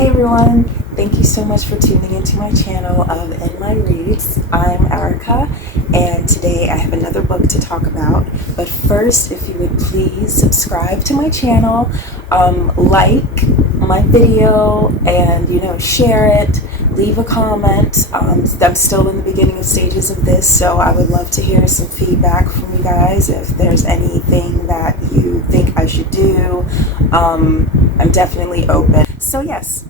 Hey everyone, thank you so much for tuning into my channel of In My Reads. I'm Erica, and today I have another book to talk about. But first, if you would please subscribe to my channel, like my video, and share it. Leave a comment. I'm still in the beginning stages of this, so I would love to hear some feedback from you guys. If there's anything that you think I should do, I'm definitely open. So yes,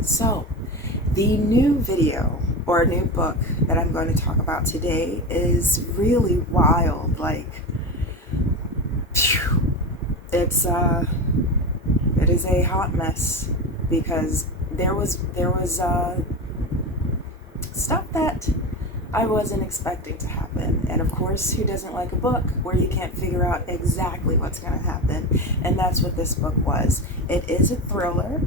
so the new video or new book that I'm going to talk about today is really wild. Like, phew, it is a hot mess because there was stuff that I wasn't expecting to happen. And of course, who doesn't like a book where you can't figure out exactly what's going to happen? And that's what this book was. It is a thriller,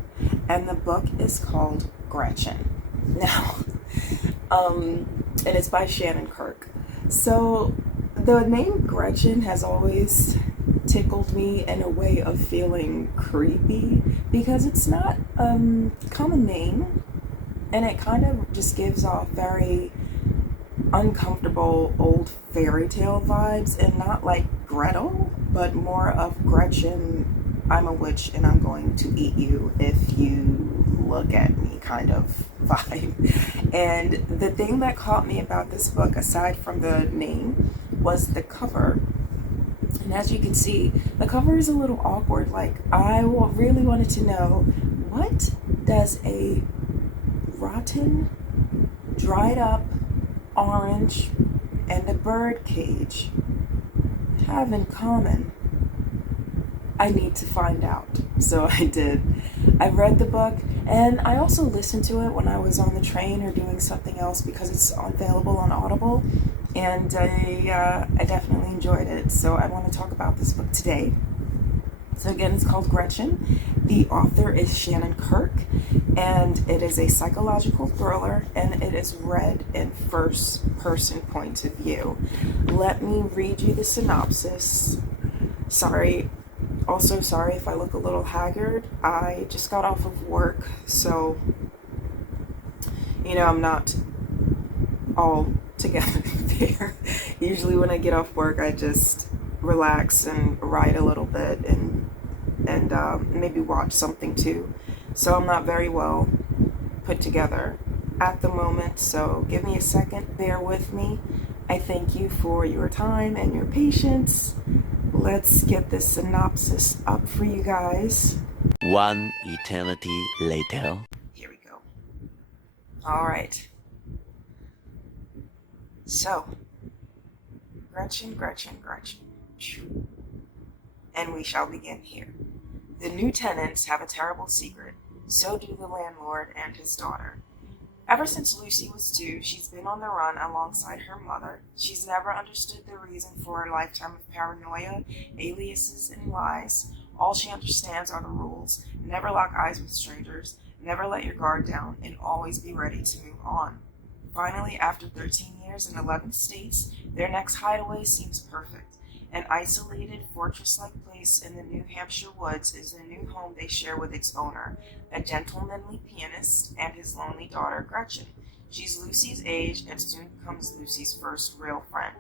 and the book is called Gretchen. Now, and it's by Shannon Kirk. So the name Gretchen has always tickled me in a way of feeling creepy because it's not a common name, and it kind of just gives off very uncomfortable old fairy tale vibes, and not like Gretel, but more of Gretchen, I'm a witch and I'm going to eat you if you look at me kind of vibe. And the thing that caught me about this book, aside from the name, was the cover. And as you can see, the cover is a little awkward. Like, I really wanted to know, what does a rotten, dried up orange and a bird cage have in common? I need to find out. So I did. I read the book, and I also listened to it when I was on the train or doing something else because it's available on Audible, and I definitely enjoyed it. So I want to talk about this book today. So again, it's called Gretchen. The author is Shannon Kirk, and it is a psychological thriller, and it is read in first-person point of view. Let me read you the synopsis. Also sorry if I look a little haggard. I just got off of work, so, I'm not all together there. Usually when I get off work, I just relax and write a little bit and maybe watch something too. So I'm not very well put together at the moment, so give me a second, bear with me. I thank you for your time and your patience. Let's get this synopsis up for you guys. One eternity later. Here we go. All right. So, Gretchen. And we shall begin here. The new tenants have a terrible secret. So do the landlord and his daughter. Ever since Lucy was 2, she's been on the run alongside her mother. She's never understood the reason for a lifetime of paranoia, aliases, and lies. All she understands are the rules. Never lock eyes with strangers, never let your guard down, and always be ready to move on. Finally, after 13 years in 11 states, their next hideaway seems perfect. An isolated, fortress-like place in the New Hampshire woods is the new home they share with its owner, a gentlemanly pianist, and his lonely daughter, Gretchen. She's Lucy's age and soon becomes Lucy's first real friend.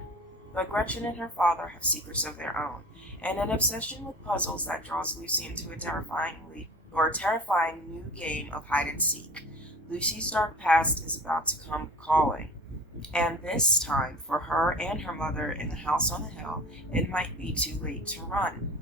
But Gretchen and her father have secrets of their own, and an obsession with puzzles that draws Lucy into a terrifying new game of hide-and-seek. Lucy's dark past is about to come calling. And this time, for her and her mother in the house on the hill, it might be too late to run.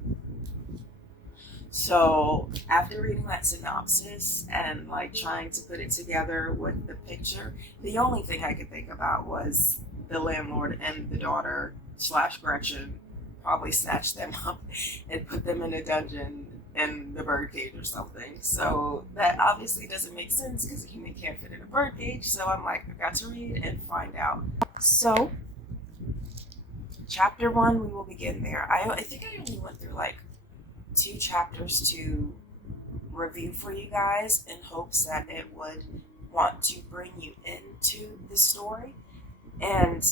So, after reading that synopsis and trying to put it together with the picture, the only thing I could think about was the landlord and the daughter / Gretchen probably snatched them up and put them in a dungeon in the birdcage or something. So that obviously doesn't make sense because a human can't fit in a birdcage. So I'm like, I got to read and find out. So chapter 1, we will begin there. I think I only went through 2 chapters to review for you guys in hopes that it would want to bring you into the story. And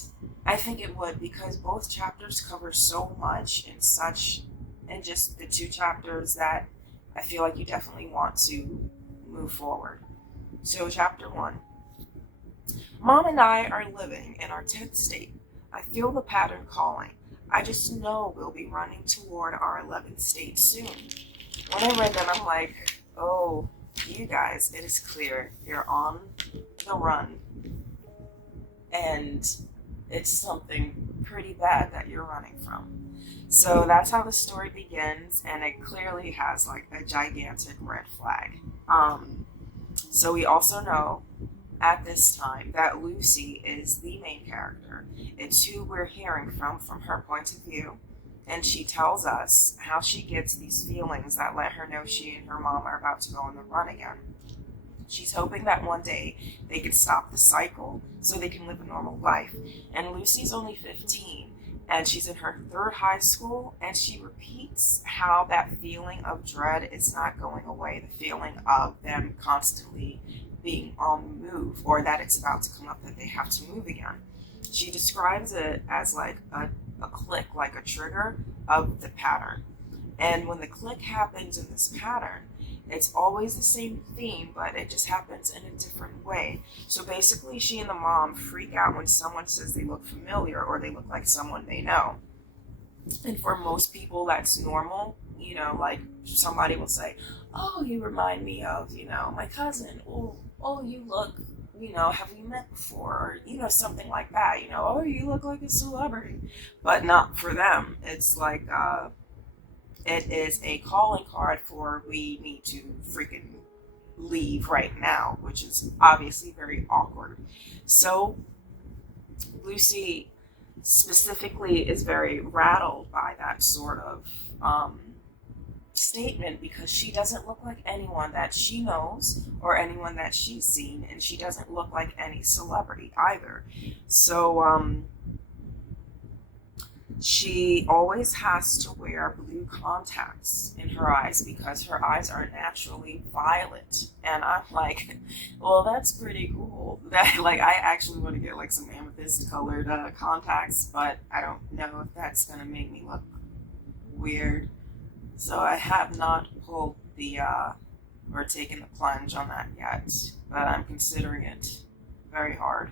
I think it would, because both chapters cover so much and just the 2 chapters that I feel like you definitely want to move forward. So chapter 1. Mom and I are living in our 10th state. I feel the pattern calling. I just know we'll be running toward our 11th state soon. When I read that, I'm like, oh, you guys, it is clear you're on the run. And it's something pretty bad that you're running from. So that's how the story begins, and it clearly has like a gigantic red flag. So we also know at this time that Lucy is the main character. It's who we're hearing from her point of view. And she tells us how she gets these feelings that let her know she and her mom are about to go on the run again. She's hoping that one day they can stop the cycle so they can live a normal life. And Lucy's only 15, and she's in her 3rd high school, and she repeats how that feeling of dread is not going away, the feeling of them constantly being on the move, or that it's about to come up that they have to move again. She describes it as like a click, like a trigger of the pattern. And when the click happens in this pattern, it's always the same theme, but it just happens in a different way. So basically, she and the mom freak out when someone says they look familiar or they look like someone they know. And for most people, that's normal. You know, like somebody will say, oh, you remind me of, my cousin. Oh, you look, have we met before? Or, something like that. Oh, you look like a celebrity. But not for them. It's like, it is a calling card for we need to freaking leave right now, which is obviously very awkward. So Lucy specifically is very rattled by that sort of statement, because she doesn't look like anyone that she knows or anyone that she's seen, and she doesn't look like any celebrity either. So she always has to wear blue contacts in her eyes because her eyes are naturally violet. And I'm like, well, that's pretty cool. That I actually want to get like some amethyst colored contacts, but I don't know if that's gonna make me look weird. So I have not pulled the or taken the plunge on that yet, but I'm considering it very hard.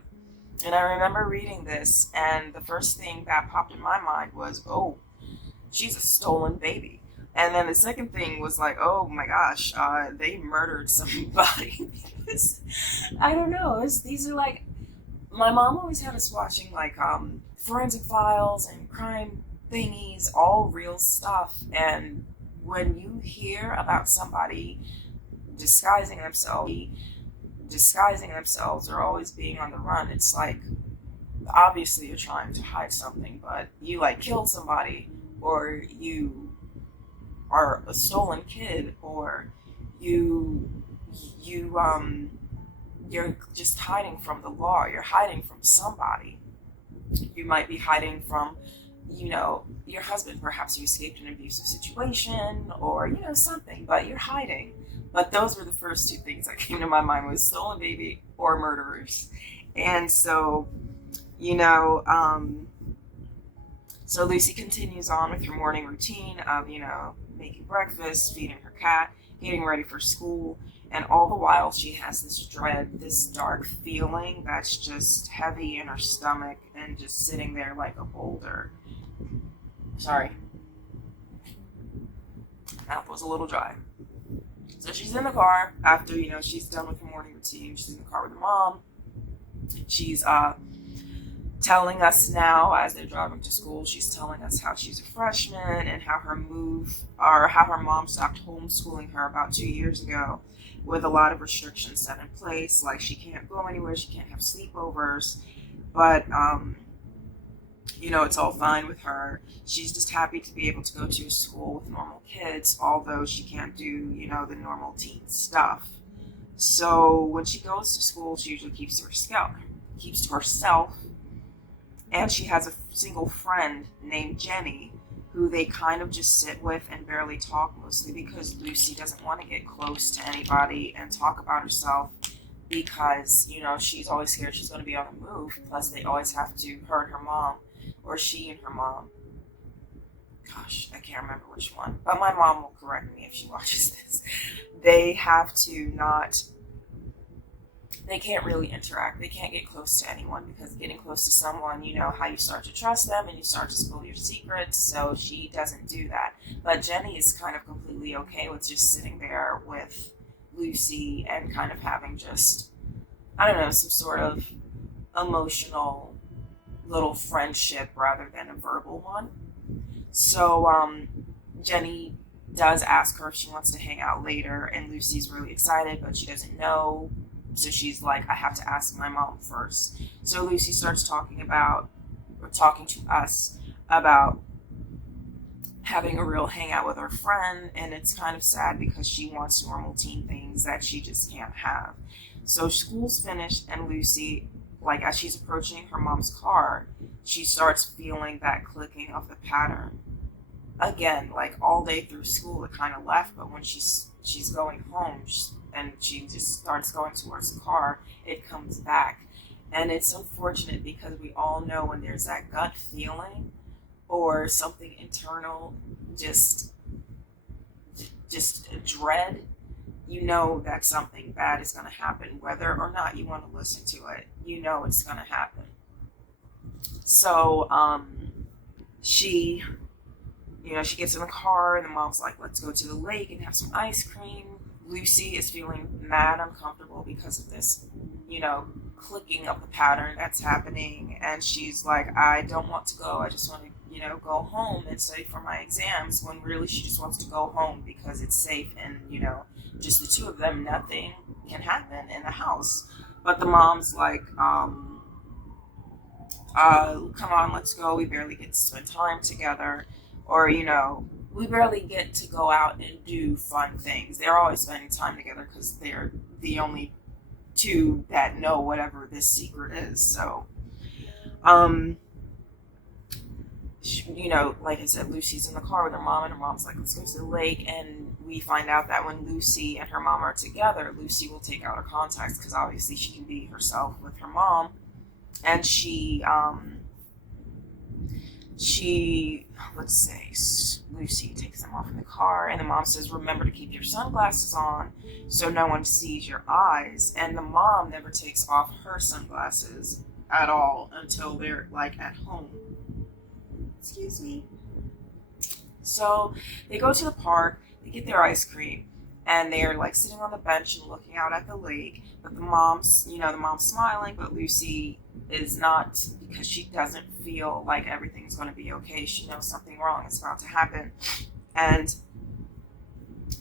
And I remember reading this, and the first thing that popped in my mind was, oh, she's a stolen baby. And then the second thing was like, oh my gosh, they murdered somebody. I don't know. These are like, my mom always had us watching like forensic files and crime thingies, all real stuff. And when you hear about somebody disguising themselves or always being on the run, it's like, obviously you're trying to hide something, but you like killed somebody, or you are a stolen kid, or you're just hiding from the law. You're hiding from somebody. You might be hiding from, your husband. Perhaps you escaped an abusive situation, or something, but you're hiding. But those were the first two things that came to my mind, was stolen baby or murderers. And so, so Lucy continues on with her morning routine of, making breakfast, feeding her cat, getting ready for school. And all the while she has this dread, this dark feeling that's just heavy in her stomach and just sitting there like a boulder. Sorry. Mouth was a little dry. So she's in the car after, she's done with her morning routine. She's in the car with her mom. She's telling us now, as they're driving to school, she's telling us how she's a freshman and how her mom stopped homeschooling her about 2 years ago with a lot of restrictions set in place. Like, she can't go anywhere, she can't have sleepovers, but it's all fine with her. She's just happy to be able to go to a school with normal kids, although she can't do, the normal teen stuff. So when she goes to school, she usually keeps to herself, and she has a single friend named Jenny, who they kind of just sit with and barely talk, mostly because Lucy doesn't want to get close to anybody and talk about herself, because, she's always scared she's going to be on the move. Plus, they always have to, her and her mom, or she and her mom, gosh, I can't remember which one, but my mom will correct me if she watches this. They have to not, they can't really interact. They can't get close to anyone because getting close to someone, you know how you start to trust them and you start to spill your secrets. So she doesn't do that. But Jenny is kind of completely okay with just sitting there with Lucy and kind of having just, I don't know, some sort of emotional little friendship rather than a verbal one. So Jenny does ask her if she wants to hang out later, and Lucy's really excited, but she doesn't know. So she's like, I have to ask my mom first. So Lucy starts talking to us about having a real hangout with her friend, and it's kind of sad because she wants normal teen things that she just can't have. So school's finished, and Lucy, like as she's approaching her mom's car, she starts feeling that clicking of the pattern. Again, like all day through school, it kind of left, but when she's going home and she just starts going towards the car, it comes back. And it's unfortunate because we all know when there's that gut feeling or something internal, just dread, you know that something bad is going to happen, whether or not you want to listen to it. You know it's going to happen. So she gets in the car and the mom's like, let's go to the lake and have some ice cream. Lucy is feeling mad uncomfortable because of this, clicking of the pattern that's happening. And she's like, I don't want to go. I just want to, go home and study for my exams, when really she just wants to go home because it's safe and, just the two of them, nothing can happen in the house. But the mom's like, come on, let's go. We barely get to spend time together. Or, we barely get to go out and do fun things. They're always spending time together because they're the only two that know whatever this secret is. So, like I said, Lucy's in the car with her mom, and her mom's like, let's go to the lake. And we find out that when Lucy and her mom are together, Lucy will take out her contacts because obviously she can be herself with her mom. And let's say, Lucy takes them off in the car, and the mom says, remember to keep your sunglasses on so no one sees your eyes. And the mom never takes off her sunglasses at all until they're like at home. Excuse me. So they go to the park, they get their ice cream, and they're like sitting on the bench and looking out at the lake. But the mom's smiling, but Lucy is not, because she doesn't feel like everything's going to be okay. She knows something wrong is about to happen. And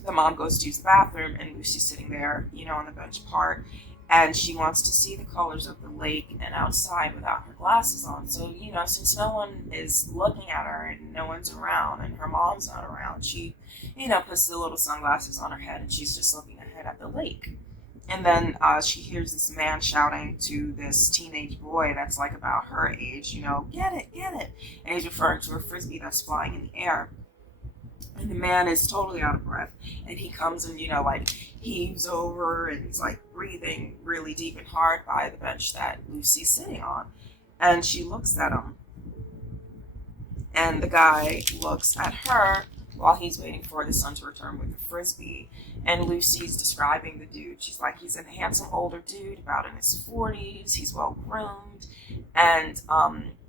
the mom goes to use the bathroom, and Lucy's sitting there, on the bench part. And she wants to see the colors of the lake and outside without her glasses on. So, since no one is looking at her and no one's around and her mom's not around, she, puts the little sunglasses on her head and she's just looking ahead at the lake. And then she hears this man shouting to this teenage boy that's like about her age, get it. And he's referring to a frisbee that's flying in the air. And the man is totally out of breath. And he comes and, heaves over and he's like breathing really deep and hard by the bench that Lucy's sitting on. And she looks at him. And the guy looks at her while he's waiting for the son to return with the frisbee. And Lucy's describing the dude. She's like, he's a handsome older dude, about in his 40s. He's well groomed. And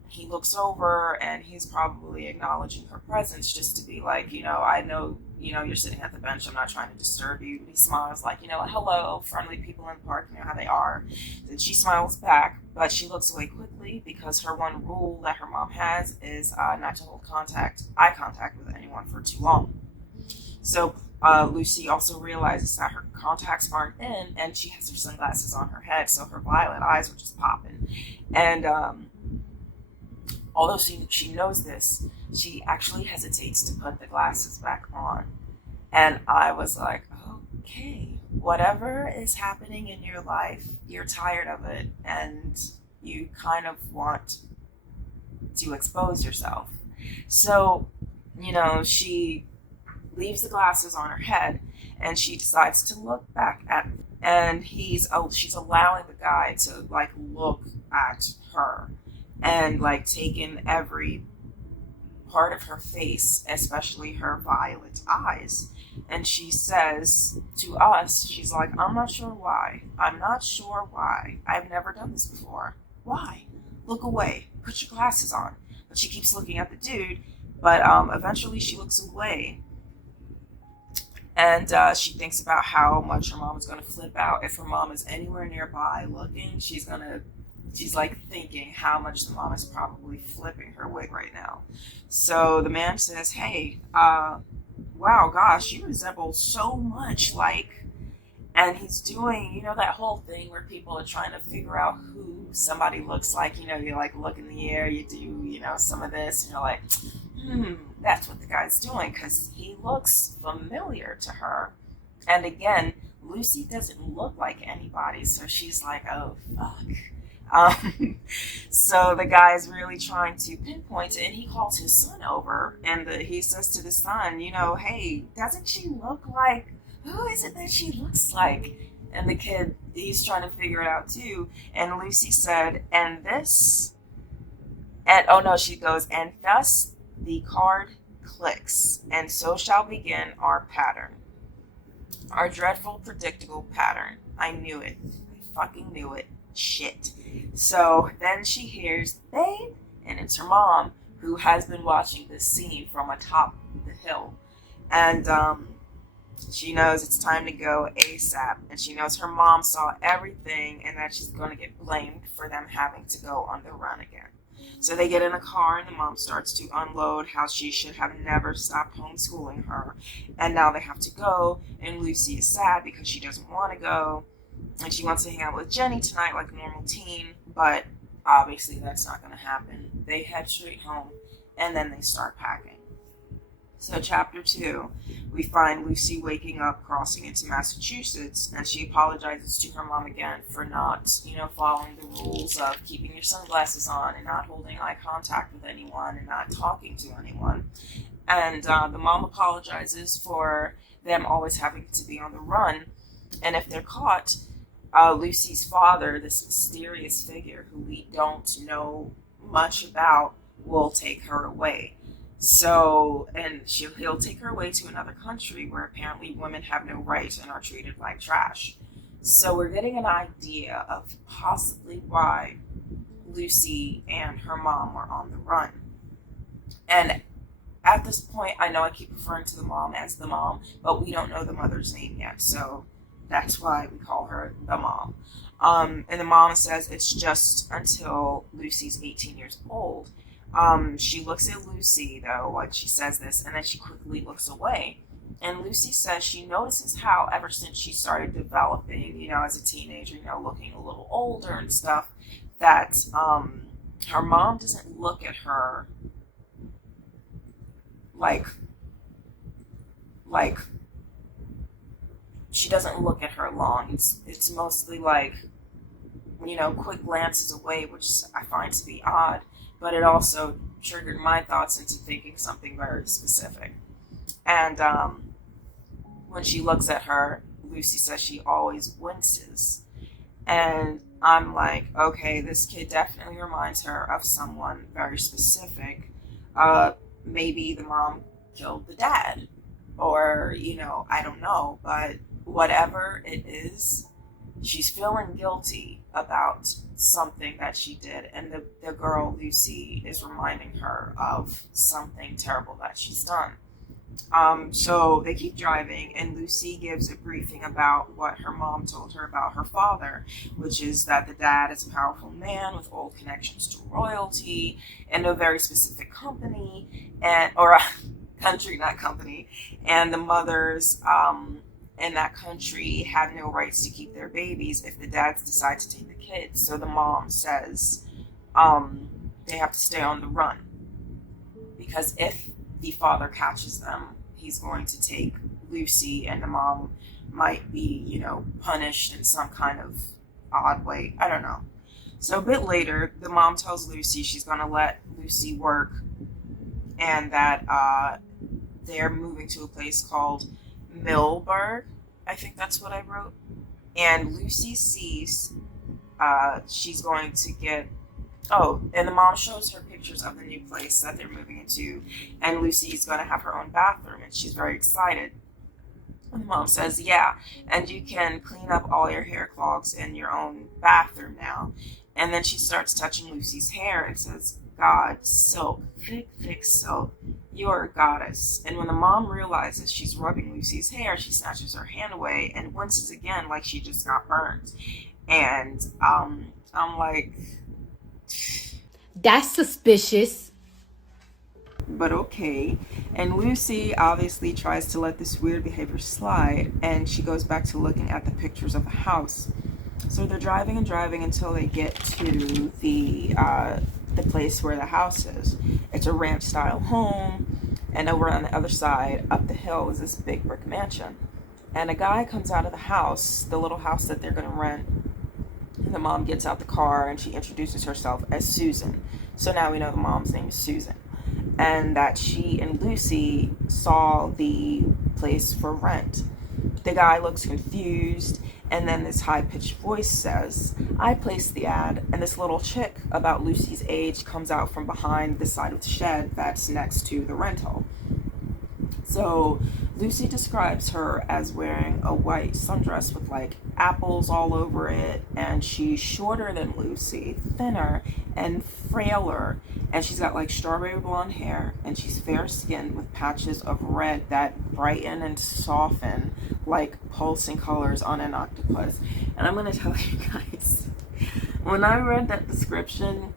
he looks over and he's probably acknowledging her presence just to be like, I know, you're sitting at the bench. I'm not trying to disturb you. He smiles like, hello, friendly people in the park, how they are. Then she smiles back, but she looks away quickly because her one rule that her mom has is not to hold eye contact with anyone for too long. So Lucy also realizes that her contacts aren't in and she has her sunglasses on her head. So her violet eyes are just popping. And, although she knows this, she actually hesitates to put the glasses back on. And I was like, okay, whatever is happening in your life, you're tired of it and you kind of want to expose yourself. So, she leaves the glasses on her head and she decides to look back at him. And she's allowing the guy to look at her and take in every part of her face, especially her violet eyes. And she says to us, she's like, I'm not sure why. I'm not sure why. I've never done this before. Why? Look away. Put your glasses on. But she keeps looking at the dude. But eventually she looks away. And she thinks about how much her mom is going to flip out. If her mom is anywhere nearby looking, she's like thinking how much the mom is probably flipping her wig right now. So the man says, hey, wow, gosh, you resemble so much like, and he's doing, that whole thing where people are trying to figure out who somebody looks like. You like look in the air, you do, some of this, and you're like, that's what the guy's doing, because he looks familiar to her. And again, Lucy doesn't look like anybody, so she's like, oh, fuck. So the guy's really trying to pinpoint it, and he calls his son over, and he says to the son, hey, doesn't she look like, who is it that she looks like? And the kid, he's trying to figure it out too. And Lucy said, she goes, and thus the card clicks, and so shall begin our pattern. Our dreadful, predictable pattern. I knew it. I fucking knew it. Shit. So then she hears, babe, and it's her mom, who has been watching this scene from atop the hill. And she knows it's time to go ASAP. And she knows her mom saw everything and that she's going to get blamed for them having to go on the run again. So they get in a car and the mom starts to unload how she should have never stopped homeschooling her. And now they have to go, and Lucy is sad because she doesn't want to go. And she wants to hang out with Jenny tonight like a normal teen, but obviously that's not going to happen. They head straight home, and then they start packing. So chapter 2, we find Lucy waking up, crossing into Massachusetts, and she apologizes to her mom again for not, following the rules of keeping your sunglasses on and not holding eye contact with anyone and not talking to anyone. And the mom apologizes for them always having to be on the run. And if they're caught, Lucy's father, this mysterious figure who we don't know much about, will take her away. So, and he'll take her away to another country where apparently women have no rights and are treated like trash. So we're getting an idea of possibly why Lucy and her mom are on the run. And at this point, I know I keep referring to the mom as the mom, but we don't know the mother's name yet. So that's why we call her the mom. And the mom says it's just until Lucy's 18 years old. She looks at Lucy, though, when she says this, and then she quickly looks away. And Lucy says she notices how, ever since she started developing, as a teenager, looking a little older and stuff, that her mom doesn't look at her like she doesn't look at her long. It's mostly like, quick glances away, which I find to be odd. But it also triggered my thoughts into thinking something very specific. And when she looks at her, Lucy says she always winces. And I'm like, okay, this kid definitely reminds her of someone very specific. Maybe the mom killed the dad. Or, I don't know. But whatever it is, she's feeling guilty about something that she did, and the girl Lucy is reminding her of something terrible that she's done. So they keep driving, and Lucy gives a briefing about what her mom told her about her father, which is that the dad is a powerful man with old connections to royalty and a very specific company, or country, not company, and the mothers in that country have no rights to keep their babies if the dads decide to take the kids. So the mom says they have to stay on the run, because if the father catches them, he's going to take Lucy, and the mom might be, punished in some kind of odd way. I don't know. So a bit later, the mom tells Lucy she's going to let Lucy work, and that they're moving to a place called Millburg. I think that's what I wrote. And Lucy sees she's going to get Oh, and the mom shows her pictures of the new place that they're moving into, and Lucy's going to have her own bathroom, and she's very excited. And the mom says, yeah, and you can clean up all your hair clogs in your own bathroom now. And then she starts touching Lucy's hair and says, God, silk, thick, thick silk, you're a goddess. And when the mom realizes she's rubbing Lucy's hair, she snatches her hand away and winces again like she just got burned. And I'm like, That's suspicious. but okay. And Lucy obviously tries to let this weird behavior slide, and she goes back to looking at the pictures of the house. So they're driving and driving until they get to the place where the house is. It's a ranch style home, and over on the other side, up the hill, is this big brick mansion. And a guy comes out of the house, the little house that they're going to rent. And the mom gets out the car and she introduces herself as Susan. So now we know the mom's name is Susan. And that she and Lucy saw the place for rent. The guy looks confused, and then this high-pitched voice says, I placed the ad, and this little chick about Lucy's age comes out from behind the side of the shed that's next to the rental. So Lucy describes her as wearing a white sundress with like apples all over it, and she's shorter than Lucy, thinner and frailer, and she's got like strawberry blonde hair, and she's fair skinned with patches of red that brighten and soften like pulsing colors on an octopus. And I'm gonna tell you guys, when I read that description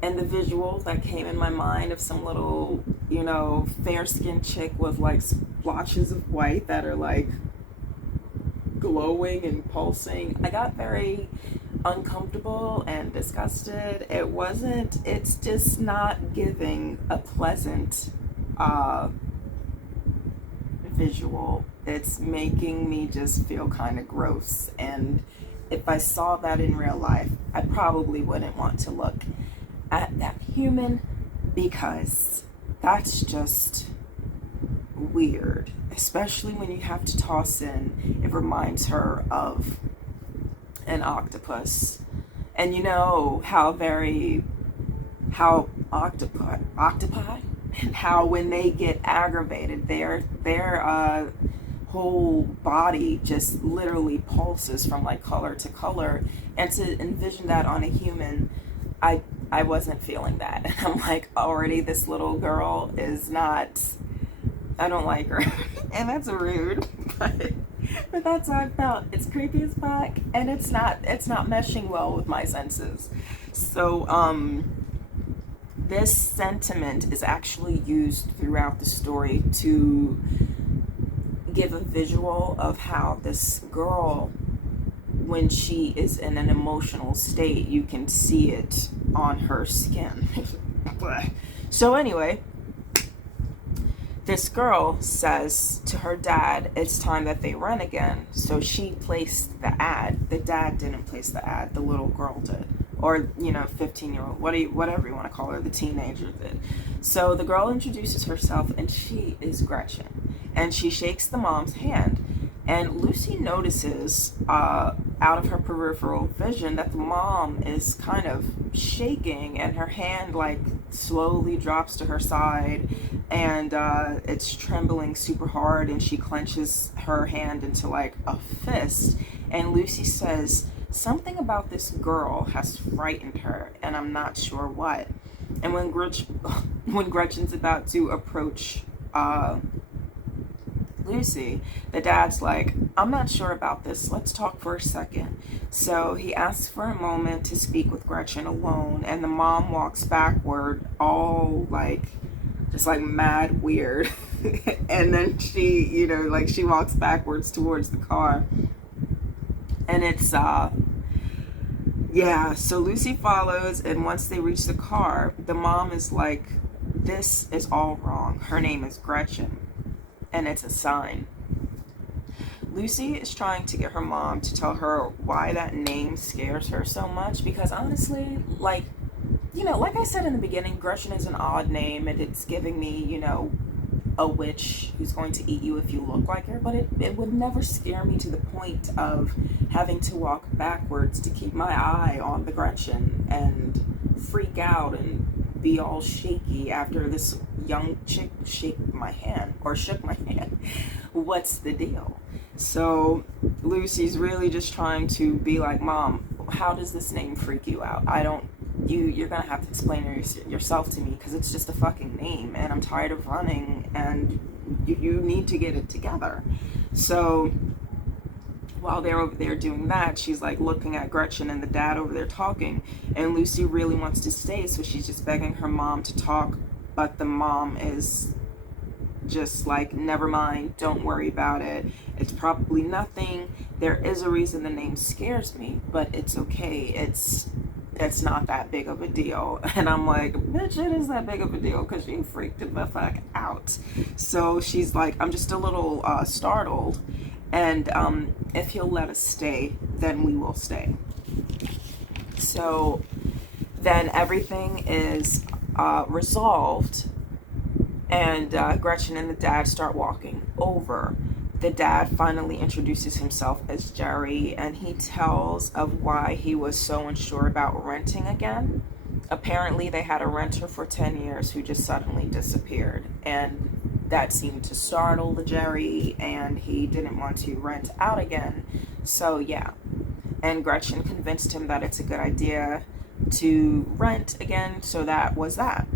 and the visual that came in my mind of some little, fair-skinned chick with like splotches of white that are like glowing and pulsing, I got very uncomfortable and disgusted. It's just not giving a pleasant visual. It's making me just feel kind of gross. And if I saw that in real life, I probably wouldn't want to look at that human, because that's just weird, especially when you have to toss in it reminds her of an octopus. And you know how octopi and how when they get aggravated, their whole body just literally pulses from like color to color. And to envision that on a human, I wasn't feeling that. And I'm like, already this little girl is not, I don't like her. And that's rude, but that's how I felt. It's creepy as fuck, and it's not meshing well with my senses. So this sentiment is actually used throughout the story to give a visual of how this girl, when she is in an emotional state, you can see it on her skin. So anyway, this girl says to her dad it's time that they run again. So she placed the ad. The dad didn't place the ad, the little girl did. Or 15-year-old, whatever you want to call her, the teenager did. So the girl introduces herself, and she is Gretchen, and she shakes the mom's hand. And Lucy notices out of her peripheral vision that the mom is kind of shaking, and her hand like slowly drops to her side, and it's trembling super hard, and she clenches her hand into like a fist. And Lucy says, something about this girl has frightened her, and I'm not sure what. And when Gretchen's about to approach Lucy, the dad's like, I'm not sure about this. Let's talk for a second. So he asks for a moment to speak with Gretchen alone, and the mom walks backward, all like, just like mad weird. And then she, she walks backwards towards the car. And it's, so Lucy follows, and once they reach the car, the mom is like, this is all wrong. Her name is Gretchen. And it's a sign. Lucy is trying to get her mom to tell her why that name scares her so much, because honestly, like I said in the beginning, Gretchen is an odd name, and it's giving me, a witch who's going to eat you if you look like her, but it would never scare me to the point of having to walk backwards to keep my eye on the Gretchen and freak out and be all shaky after this young chick shook my hand. What's the deal? So Lucy's really just trying to be like, Mom, how does this name freak you out? You're gonna have to explain it yourself to me, because it's just a fucking name and I'm tired of running, and you need to get it together. So while they're over there doing that, she's like looking at Gretchen and the dad over there talking, and Lucy really wants to stay, so she's just begging her mom to talk, but the mom is just like, never mind, don't worry about it, it's probably nothing, there is a reason the name scares me, but it's okay, it's not that big of a deal. And I'm like, bitch, it is that big of a deal, because you freaked the fuck out. So she's like, I'm just a little startled, and if he'll let us stay, then we will stay. So then everything is resolved, and Gretchen and the dad start walking over. The dad finally introduces himself as Jerry, and he tells of why he was so unsure about renting again. Apparently they had a renter for 10 years who just suddenly disappeared, and that seemed to startle the Jerry, and he didn't want to rent out again. So yeah, and Gretchen convinced him that it's a good idea to rent again, so that was that.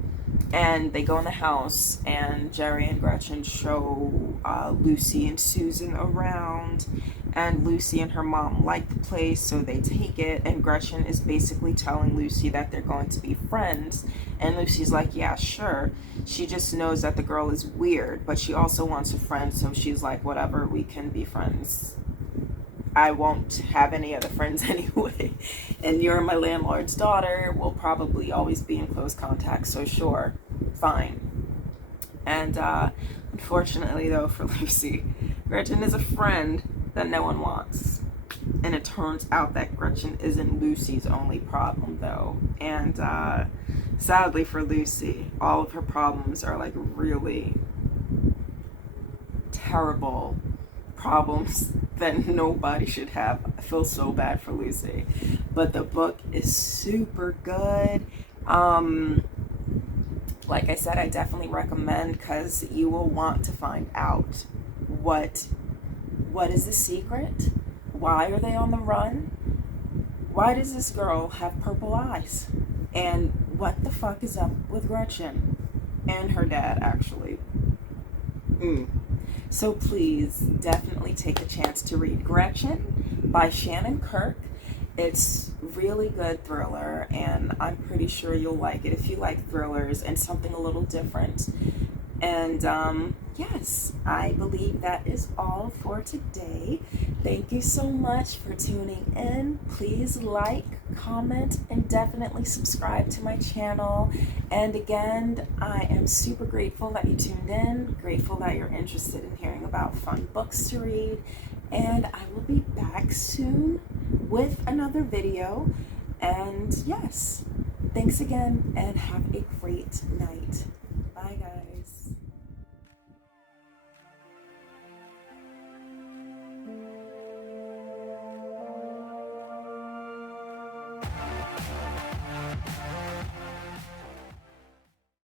And they go in the house, and Jerry and Gretchen show Lucy and Susan around, and Lucy and her mom like the place, so they take it, and Gretchen is basically telling Lucy that they're going to be friends, and Lucy's like, yeah, sure. She just knows that the girl is weird, but she also wants a friend, so she's like, whatever, we can be friends. I won't have any other friends anyway, and you're my landlord's daughter, we'll probably always be in close contact, so sure, fine. And unfortunately though for Lucy, Gretchen is a friend that no one wants, and it turns out that Gretchen isn't Lucy's only problem though, and sadly for Lucy, all of her problems are like really terrible problems that nobody should have. I feel so bad for Lucy, but the book is super good. Like I said, I definitely recommend, because you will want to find out what is the secret, why are they on the run, why does this girl have purple eyes, and what the fuck is up with Gretchen and her dad actually. So please definitely take a chance to read Gretchen by Shannon Kirk. It's really good thriller, and I'm pretty sure you'll like it if you like thrillers and something a little different. And yes, I believe that is all for today. Thank you so much for tuning in. Please like, comment, and definitely subscribe to my channel. And again, I am super grateful that you tuned in, grateful that you're interested in hearing about fun books to read, and I will be back soon with another video. And yes, thanks again, and have a great night.